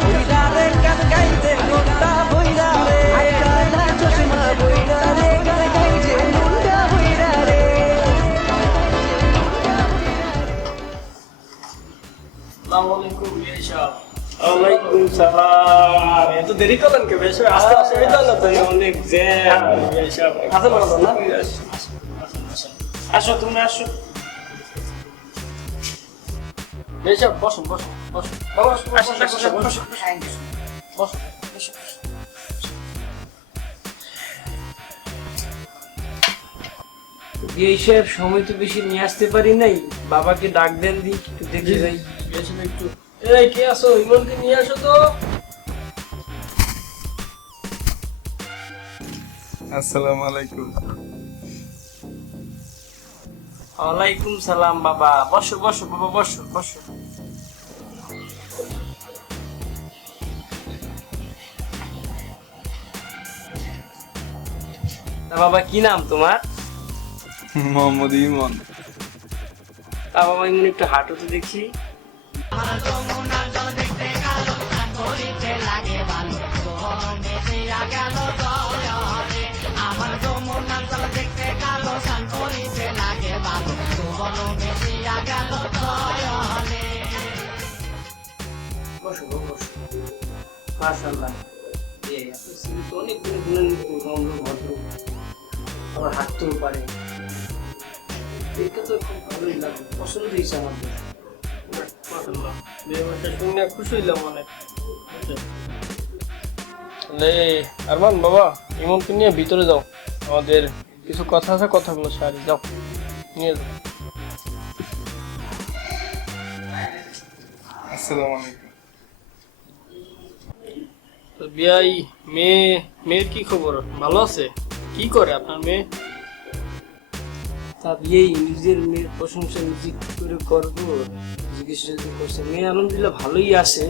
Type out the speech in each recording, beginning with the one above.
ভইরা রে গান গাইতে মনটা ভইরা রে কালা চশমা ভইরা রে গান গাইতে মনটা ভইরা রে। আসসালামু আলাইকুম বিআই সাহেব। ওয়ালাইকুম সালাম। এত দেরি করলেন কে বিআই সাহেব? আসতে অসুবিধা না তো? অনেক জ্যাম বিআই সাহেব। আসেন বলো না? আসো তুমি আসো। বিআই সাহেব বসুন বসুন বসুন। বাবা বসুন বসুন বসুন বসুন। বিআই সাহেব সময় তো বেশি নিয়ে আসতে পারি নাই, বাবাকে ডাক দেন দি একটু দেখে যাই। বিআই সাহেব একটু এই কে আসো ইমনকে নিয়ে আসো তো। আসসালামু আলাইকুম। ওয়ালাইকুম সালাম বাবা, বসো বসো বাবা বসো বসো। তা বাবা কি নাম তোমার? মোহাম্মদ ইমন। তা বাবা এমন একটু হাঁটো তো দেখি। বসো বাবা, বসো। মাশাআল্লাহ, এই আপনার ছেলে তো অনেক গুণান্বিত, ভদ্র, আবার হাঁটতেও পারে। দেখে তো খুব ভালোই লাগে, পছন্দ হয়েছে আমাদের। মাশাআল্লাহ বিআই সাহেব শুনে খুশি হইলাম অনেক। তাহলে আরমান বাবা ইমনকে নিয়ে ভিতরে যাও, আমাদের কিছু কথা আছে, কথাগুলো সারি যাও নিয়ে যাও। আসসালামু আলাইকুম। তো বিআই মেয়ের কি খবর? ভালো আছে? কি করে আপনার মেয়ে? তা বিয়েই নিজের মেয়ের প্রশংসা নিজে কি করে করবো, জিজ্ঞেস যদি করছে। মেয়ে আলহামদুলিল্লাহ ভালোই আছে,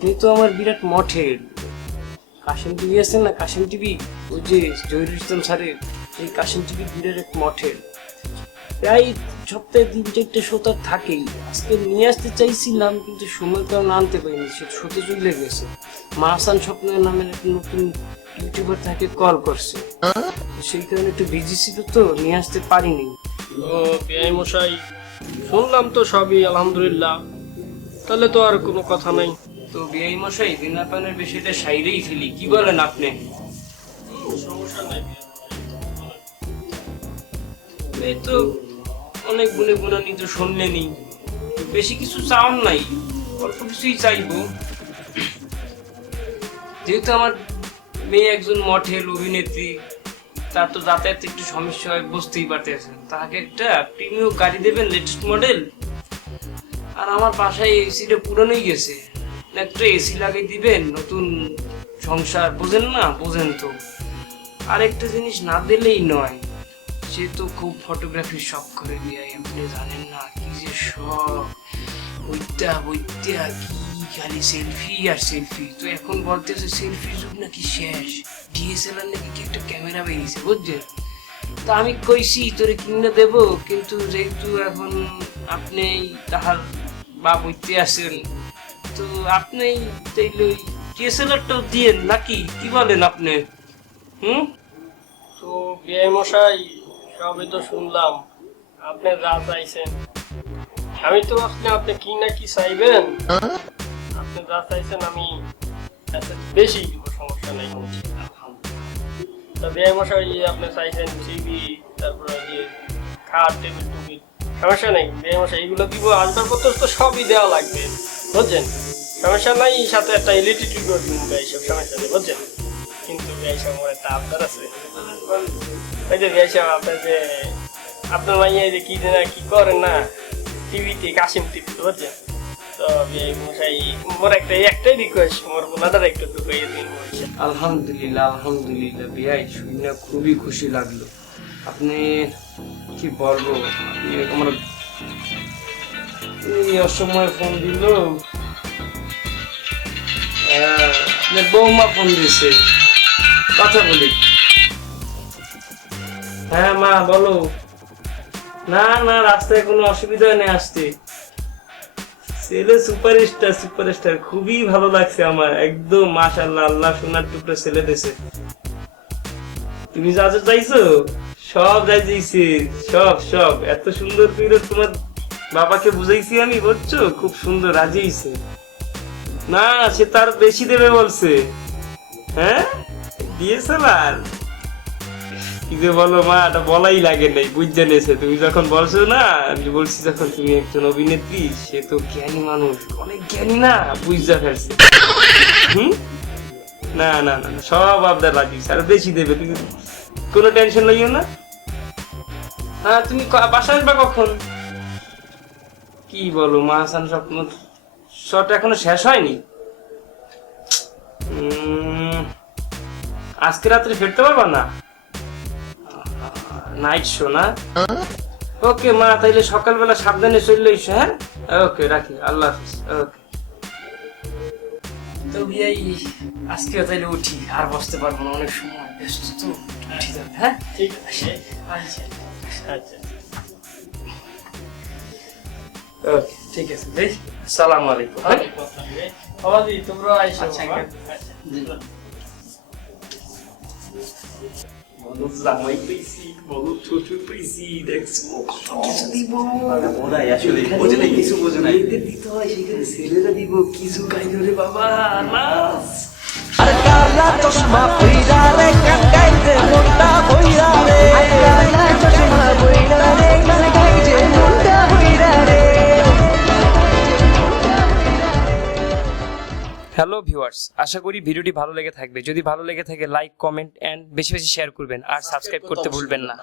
কিন্তু আমার বিরাট মঠের কাশিম টিভি আছে না, কাশিম টিভি, ওই যে জহিরুল ইসলাম স্যারের, এই কাশিম টিভি বিরাট এক মঠের। প্রায় সপ্তাহে 3-4টে শো তার থাকেই। আজকে নিয়ে আসতে চাইছিলাম কিন্তু সময় কারণ আনতে পারিনি, সে শোতে চলে গেছে। মাহসান স্বপ্ন নামের একটা নতুন ইউটিউবার তাকে কল করছে, সেই কারণে একটু বিজি ছিল তো নিয়ে আসতে পারিনি। ও বিআই মশাই শুনলাম তো সবই আলহামদুলিল্লাহ, তাহলে তো আর কোনো কথা নাই। তো বিআই মশাই বিনা পানের বিষয়টা সাইরেই ফেলি, কি বলেন আপনি? সমস্যা নাই। এই তো অনেক গুণে গুণান্বিত শুনলেনি, বেশি কিছু চাওয়ার নাই, অল্প কিছুই চাইবো। যেহেতু আমার মেয়ে একজন মডেল অভিনেত্রী, তার তো যাতায়াতে একটু সমস্যা হয় বুঝতেই পারতেছেন। তাকে একটা প্রিমিয়াম গাড়ি দেবেন, লেটেস্ট মডেল। আর আমার বাসায় এসিটা পুরানোই গেছে, একটা এসি লাগিয়ে দিবেন, নতুন সংসার, বোঝেন না? বোঝেন তো। আর একটা জিনিস না দিলেই নয়, সে তো খুব ফটোগ্রাফির শখ করে বিয়াই, আপনি জানেন না কি যে শখ, বইটা বইটা কি খালি সেলফি আর সেলফি। তো এখন বলতেছে সেলফির যুগ নাকি শেষ, ডিএসএলআর নাকি কি একটা ক্যামেরা বেরিয়েছে, বুঝছেন? তা আমি কইছি তোরে কিনে দেবো, কিন্তু যেহেতু এখন আপনি তাহার বা বইতে আছেন, তো আপনি তাইলে ওই ডিএসএলআরটাও দিয়েন নাকি, কি বলেন আপনি? তো বিআই মশাই সবই তো শুনলাম, আপনি যা চাইছেন। আমি তো ভাবছিলাম আপনি কি না কি চাইবেন, আপনি যা চাইছেন আমি বেশি দিব, সমস্যা নাই। তো বিআই মশাই আপনি চাইছেন টিভি, তারপরে যে খাট, টেবিল টুবিল, সমস্যা নেই বিআই মশাই, এগুলো দিব। আসবাবপত্র তো সবই দেওয়া লাগবে, বুঝছেন? সমস্যা নাই, সাথে একটা ইলেকট্রিক বোর্ড দিব, এইসব সমস্যা নেই, বুঝছেন? কিন্তু বিআই সাহেব আমার একটা আবদার আছে। ওই যে বিআই সাহেব আপনার যে আপনার মাইয়া যে কি না কি করেন না টিভিতে, কাশিম টিভি, বুঝছেন? তো বিআই মশাই মোর একটাই রিকোয়েস্ট, মোর বোনাটার একটু ঢুকাইয়ে দিন। আলহামদুলিল্লাহ আলহামদুলিল্লাহ বিয়াই, শুনে খুবই খুশি লাগলো। আপনি কি বলবো, আপনি আমার এই অসময়ে ফোন দিল, আপনার বৌমা ফোন দিয়েছে, কথা বলি। হ্যাঁ মা বলো। না না, রাস্তায় কোনো অসুবিধা নেই আসতে। ছেলে সুপারস্টার খুবই ভালো লাগছে আমার, একদম মাশাআল্লাহ, আল্লাহ সোনার টুকরো ছেলে দেশে। তুমি যা যা চাইছো সব যাই দিয়েছি, সব এত সুন্দর করে তোমার বাবাকে বুঝাইছি আমি, বুঝছো? খুব সুন্দর রাজি হইছে। না সে তার বেশি দেবে বলছে। হ্যাঁ দিয়েছে আর কি যে বলো মা, এটা বলাই লাগে নাই, বুঝতে নিয়েছে। তুমি যখন বলছো না, আমি বলছি যখন তুমি একজন অভিনেত্রী, সে তো জ্ঞানী মানুষ, অনেক জ্ঞানী না, বুঝতে ফেলছে। না না না সব আপনার রাজি, আর বেশি দেবে, তুমি কোনো টেনশন লইও না। হ্যাঁ তুমি বাসায় আসবা কখন? কি বলো মা, হাসান স্বপ্ন শট এখনো শেষ হয়নি। আজকে রাত্রে ফিরতে পারবা না? নাইট শো না? ওকে মা, তাইলে সকালবেলা সাবধানে চলে এসো। হ্যাঁ ওকে, রাখি, আল্লাহ হাফিজ। ওকে তো ভাই আজকে তাইলে উঠি, আর বসতে পারবো না, অনেক সময় ব্যস্ত তো, উঠি যাবে। হ্যাঁ ঠিক আছে। আচ্ছা আচ্ছা ওকে ঠিক আছে ভাই, আসসালামু আলাইকুম। হ্যাঁ বাবাজি তোমরা আইসো। আচ্ছা, আচ্ছা বলো জামাই পেয়েছি, বলো শ্বশুর পেয়েছি, দেখছো কত কিছু দিব। ওরাই আসলে বোঝে নাই, কিছু বোঝে নাই। মেয়েদের দিতে হয়, সেখানে ছেলেরা দিব কিছু গাইলো রে বাবা, নাচ। আর কালা চশমা পইরা রে গান গাইতে মনটা বইরা রে, কালা চশমা পইরা রে গান গাইতে মনটা বইরা রে। হ্যালো ভিউয়ার্স, আশা করি ভিডিওটি ভালো লেগে থাকবে। যদি ভালো লেগে থাকে লাইক, কমেন্ট এন্ড বেশি বেশি শেয়ার করবেন, আর সাবস্ক্রাইব করতে ভুলবেন না।